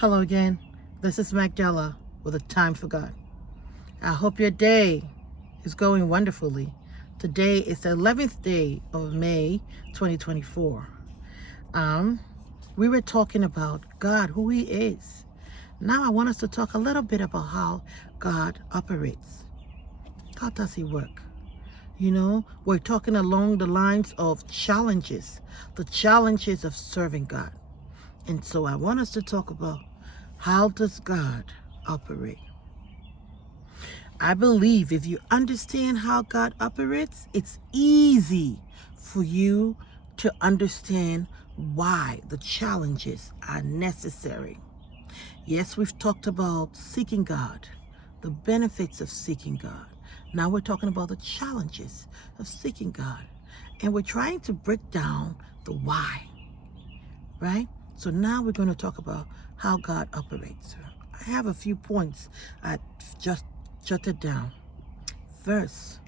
Hello again. This is Magdala with a Time for God. I hope your day is going wonderfully. Today is the 11th day of May 2024. We were talking about God, who He is. Now I want us to talk a little bit about how God operates. How does He work? We're talking along the lines of challenges, the challenges of serving God. And so I want us to talk about how does God operate? I believe if you understand how God operates, it's easy for you to understand why the challenges are necessary. Yes, we've talked about seeking God, the benefits of seeking God. Now we're talking about the challenges of seeking God. And we're trying to break down the why, right? So now we're going to talk about how God operates. I have a few points I just jotted down. First,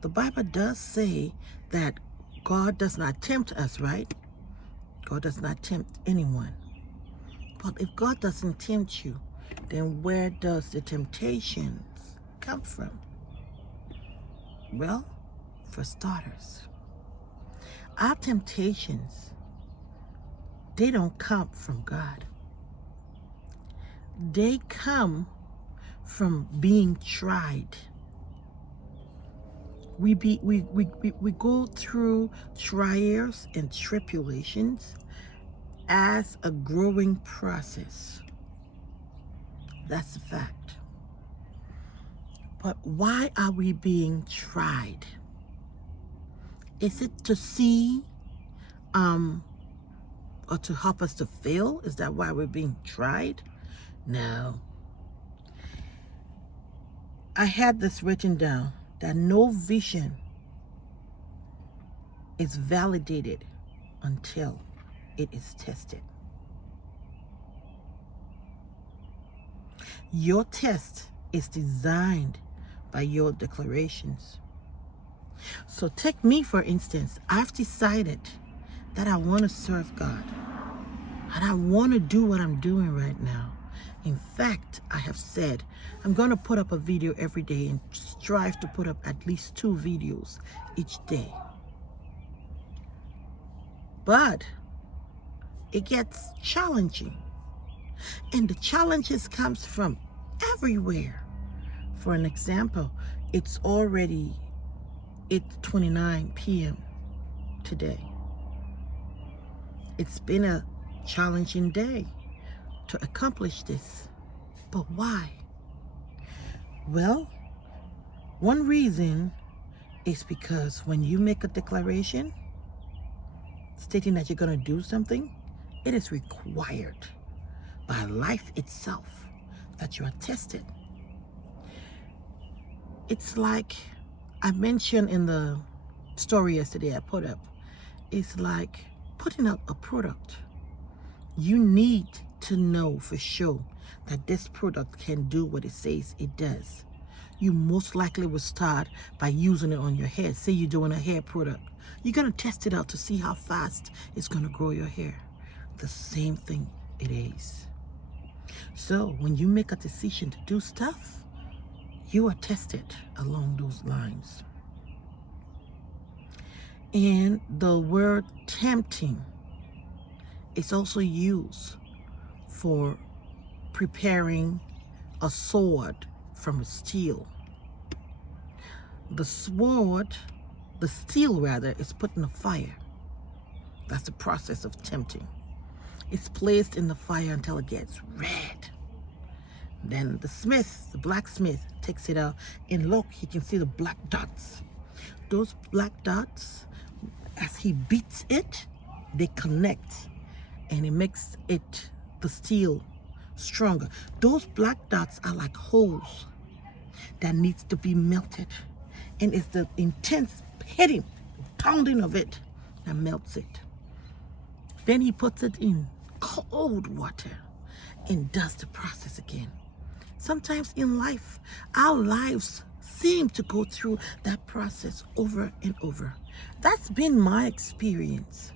the Bible does say that God does not tempt us, right? God does not tempt anyone. But if God doesn't tempt you, then where does the temptations come from? Well, for starters, our temptations, they don't come from God. They come from being tried. We go through trials and tribulations as a growing process. That's a fact. But why are we being tried? Is it to see or to help us to fail? Is that why we're being tried? No. I had this written down that no vision is validated until it is tested. Your test is designed by your declarations. So take me, for instance. I've decided that I want to serve God. And I want to do what I'm doing right now. In fact, I have said I'm going to put up a video every day and strive to put up at least 2 videos each day. But it gets challenging. And the challenges comes from everywhere. For an example, it's already 8:29 p.m. today. It's been a challenging day to accomplish this. But why? Well, one reason is because when you make a declaration stating that you're going to do something, it is required by life itself that you are tested. It's like I mentioned in the story yesterday I put up, it's like putting out a product. You need to know for sure that this product can do what it says it does. You most likely will start by using it on your hair. Say you're doing a hair product. You're going to test it out to see how fast it's going to grow your hair. The same thing it is. So when you make a decision to do stuff, you are tested along those lines. And the word tempting is also used for preparing a sword from a steel. The steel rather, is put in the fire. That's the process of tempting. It's placed in the fire until it gets red. Then the blacksmith, takes it out, and look, he can see the black dots. Those black dots, as he beats it, they connect, and it makes the steel stronger. Those black dots are like holes that needs to be melted, and it's the intense hitting, pounding of it that melts it. Then he puts it in cold water and does the process again. Sometimes in life, our lives seem to go through that process over and over. That's been my experience.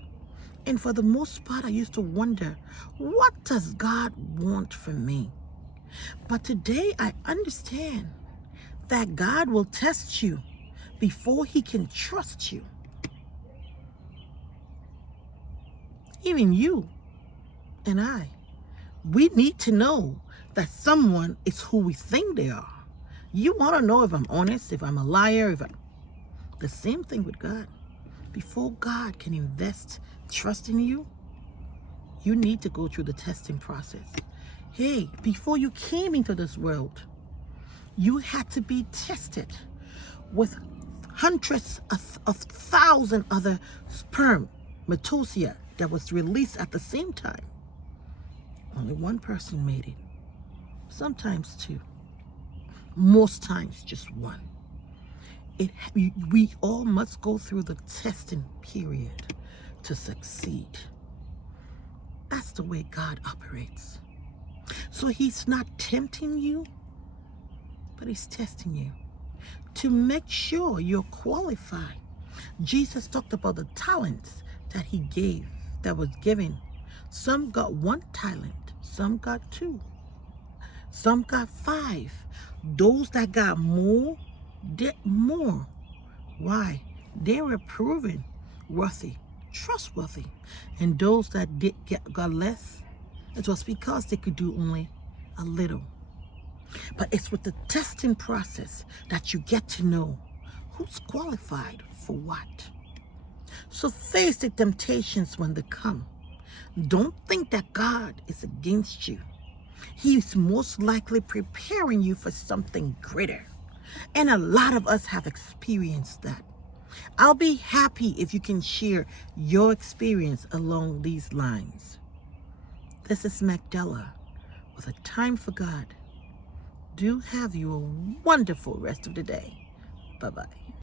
And for the most part, I used to wonder, what does God want from me? But today I understand that God will test you before he can trust you. Even you and I, we need to know that someone is who we think they are. You want to know if I'm honest, if I'm a liar, the same thing with God. Before God can invest trust in you, you need to go through the testing process. Hey, before you came into this world, you had to be tested with hundreds of thousands other spermatozoa that was released at the same time. Only one person made it. Sometimes two. Most times just one. We all must go through the testing period to succeed. That's the way God operates. So he's not tempting you, but he's testing you to make sure you're qualified. Jesus talked about the talents that he gave, that was given. Some got 1 talent, some got 2, some got 5. Those that got more did more. Why? They were proven worthy, trustworthy. And those that got less, it was because they could do only a little. But it's with the testing process that you get to know who's qualified for what. So face the temptations when they come. Don't think that God is against you. He's most likely preparing you for something greater. And a lot of us have experienced that. I'll be happy if you can share your experience along these lines. This is Magdala with a time for God. Do have you a wonderful rest of the day. Bye-bye.